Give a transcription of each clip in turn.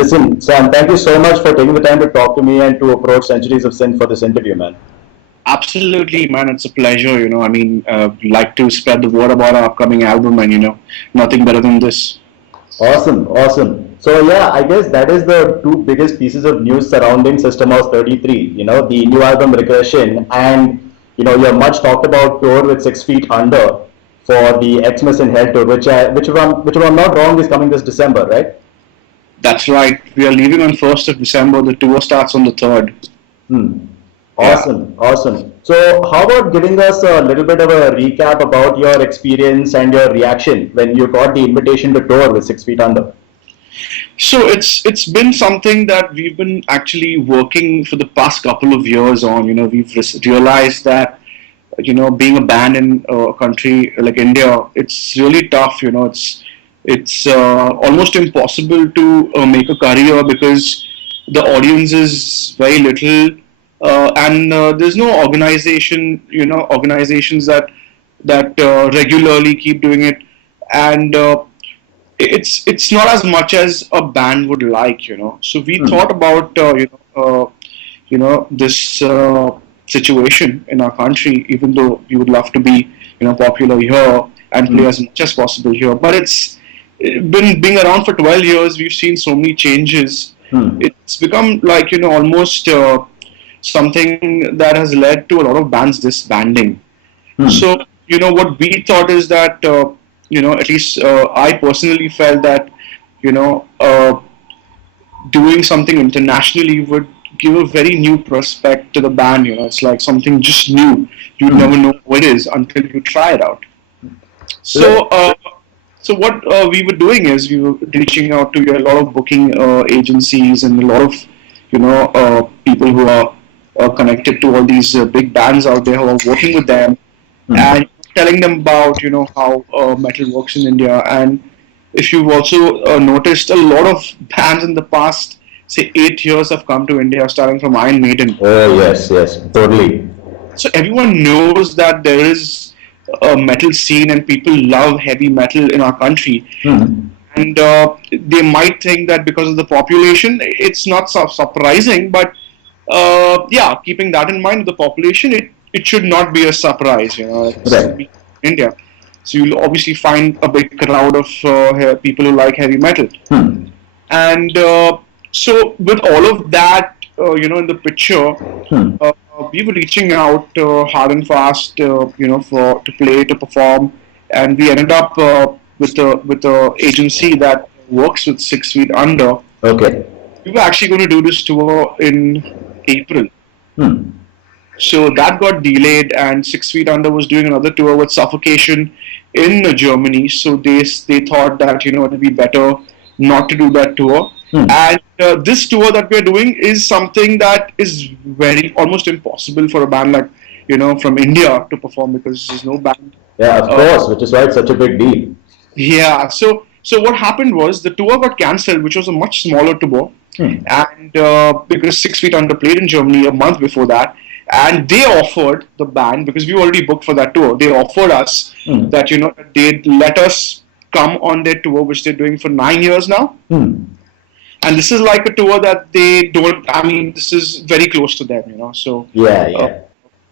Listen, Sam, thank you so much for taking the time to talk to me and to approach Centuries of Sin for this interview, man. Absolutely, man. It's a pleasure. I mean, like to spread the word about our upcoming album, and nothing better than this. Awesome, awesome. So yeah, I guess that is the two biggest pieces of news surrounding SystemHouse33. The new album Regression, and your much talked about tour with 6 Feet Under for the Xmas in Hell tour, which if I'm not wrong is coming this December, right? That's right. We are leaving on 1st of December. The tour starts on the 3rd. Awesome, awesome. So how about giving us a little bit of a recap about your experience and your reaction when you got the invitation to tour with 6 Feet Under? So it's been something that we've been actually working for the past couple of years on. We've realized that being a band in a country like India, it's really tough. It's almost impossible to make a career because the audience is very little. And there's no organizations that regularly keep doing it, and it's not as much as a band would like, So we thought about this situation in our country, even though we would love to be popular here and play as much as possible here, but it's been being around for 12 years. We've seen so many changes. It's become like almost something that has led to a lot of bands disbanding. So, what we thought is that, at least I personally felt that, doing something internationally would give a very new prospect to the band. It's like something just new. You never know what it is until you try it out. So, what we were doing is we were reaching out to a lot of booking agencies and a lot of, people who are connected to all these big bands out there who are working with them and telling them about how metal works in India. And if you've also noticed, a lot of bands in the past, say 8 years, have come to India, starting from Iron Maiden. Oh yes, totally. So everyone knows that there is a metal scene and people love heavy metal in our country. And they might think that because of the population, it's not surprising, but keeping that in mind, the population, it should not be a surprise, Right. India. So you'll obviously find a big crowd of people who like heavy metal. And so with all of that, in the picture, we were reaching out hard and fast, to play, to perform, and we ended up with the agency that works with 6 Feet Under. Okay. We were actually going to do this tour in April. So that got delayed, and 6 Feet Under was doing another tour with Suffocation in Germany. So they thought that it would be better not to do that tour. And this tour that we're doing is something that is very almost impossible for a band like from India to perform, because there's no band. Yeah, of course, which is why it's such a big deal. Yeah. So what happened was the tour got cancelled, which was a much smaller tour. And because 6 Feet Under played in Germany a month before that, and they offered the band, because we already booked for that tour, they offered us that they'd let us come on their tour, which they're doing for 9 years now. And this is like a tour that they don't. I mean, this is very close to them, So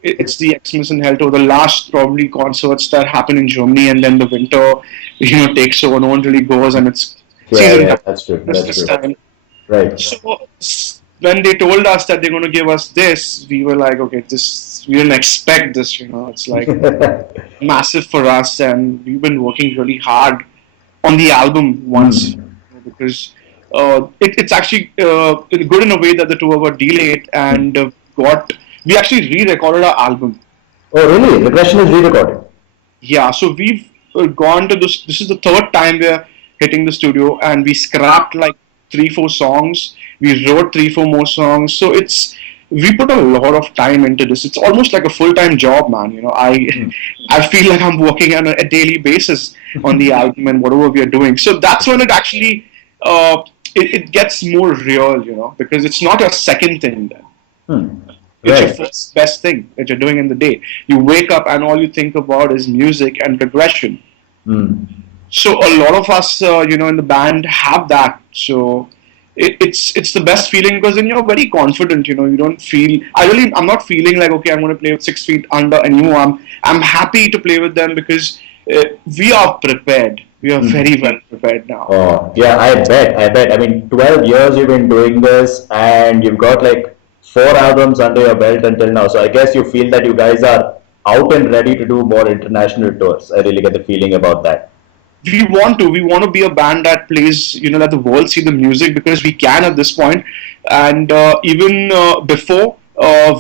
it's the Xmas in Hell tour, the last probably concerts that happen in Germany, and then the winter, takes over. No one really goes, and it's season. That's true. That's true. Time. Right. So when they told us that they're going to give us this, we were like, okay, we didn't expect this. It's like massive for us, and we've been working really hard on the album once, because it's actually good in a way that the tour got delayed, and we actually re-recorded our album. Oh really? Regression is re-recorded? Yeah, so we've gone to this is the 3rd time we're hitting the studio, and we scrapped like 3-4 songs. We wrote 3-4 more songs. So we put a lot of time into this. It's almost like a full-time job, man. I feel like I'm working on a daily basis on the album and whatever we are doing. So that's when it actually it gets more real, because it's not a second thing then. It's your first best thing that you're doing in the day. You wake up and all you think about is music and Regression. So a lot of us, in the band have that. So it's the best feeling because then you're very confident. You don't feel. I'm not feeling like okay, I'm going to play with 6 feet under anymore. I'm happy to play with them because we are prepared. We are very well prepared now. Oh, yeah, I bet. I mean, 12 years you've been doing this and you've got like 4 albums under your belt until now. So I guess you feel that you guys are out and ready to do more international tours. I really get the feeling about that. We want to be a band that plays, let the world see the music because we can at this point. And even before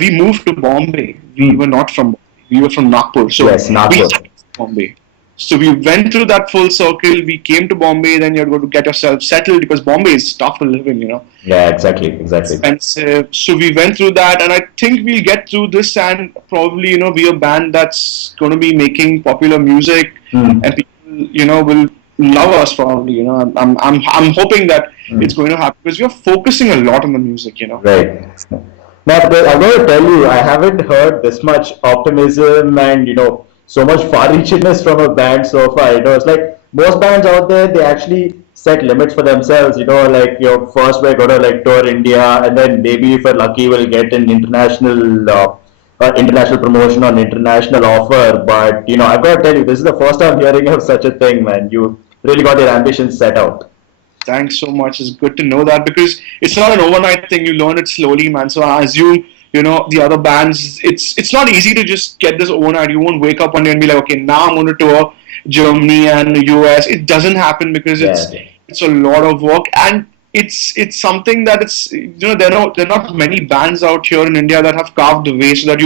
we moved to Bombay, we were not from Bombay. We were from Nagpur. So yes, Nagpur. We started from Bombay. So we went through that full circle. We came to Bombay, then you have got to get yourself settled because Bombay is tough to live in, Yeah, exactly. Expensive. So we went through that, and I think we'll get through this and probably, be a band that's going to be making popular music, and people, will love us probably. I'm hoping that it's going to happen because we are focusing a lot on the music, Right. Now, but I'm going to tell you, I haven't heard this much optimism and so much far-reachedness from a band so far. It's like most bands out there, they actually set limits for themselves. Like first we're going to like tour India, and then maybe if we're lucky, we'll get an international promotion or an international offer. But I've got to tell you, this is the first time hearing of such a thing, man. You really got your ambitions set out. Thanks so much. It's good to know that because it's not an overnight thing. You learn it slowly, man. So as the other bands, it's not easy to just get this overnight. You won't wake up one day and be like, okay, now I'm going to tour Germany and the US. It doesn't happen because it's a lot of work, and it's something that there are not many bands out here in India that have carved the way so that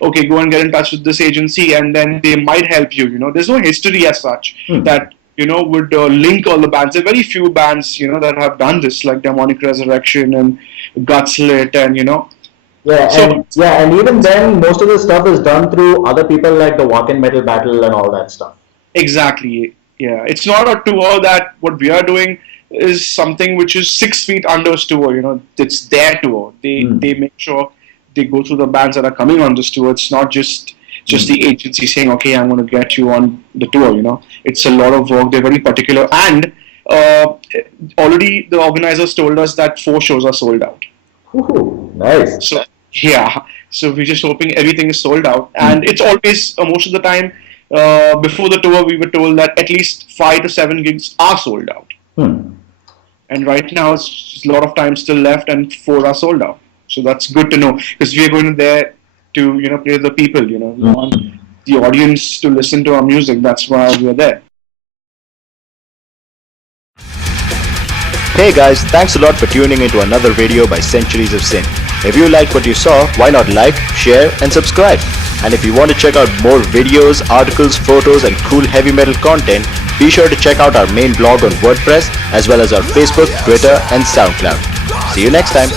okay, go and get in touch with this agency and then they might help you. There's no history as such that would link all the bands. There are very few bands that have done this, like Demonic Resurrection and Gutslit and Yeah, and even then, most of the stuff is done through other people like the Walk in Metal Battle and all that stuff. Exactly. Yeah, it's not a tour that what we are doing is something which is 6 feet under's tour. It's their tour. They make sure they go through the bands that are coming on this tour. It's not just the agency saying, okay, I'm going to get you on the tour. It's a lot of work. They're very particular, and already the organizers told us that 4 shows are sold out. Ooh, nice. So we're just hoping everything is sold out, and it's always most of the time before the tour we were told that at least 5 to 7 gigs are sold out, and right now it's just a lot of time still left, and 4 are sold out. So that's good to know because we are going there to play the people. We want the audience to listen to our music. That's why we are there. Hey guys, thanks a lot for tuning into another video by Centuries of Sin. If you like what you saw, why not like, share and subscribe. And if you want to check out more videos, articles, photos and cool heavy metal content, be sure to check out our main blog on WordPress as well as our Facebook, Twitter and SoundCloud. See you next time.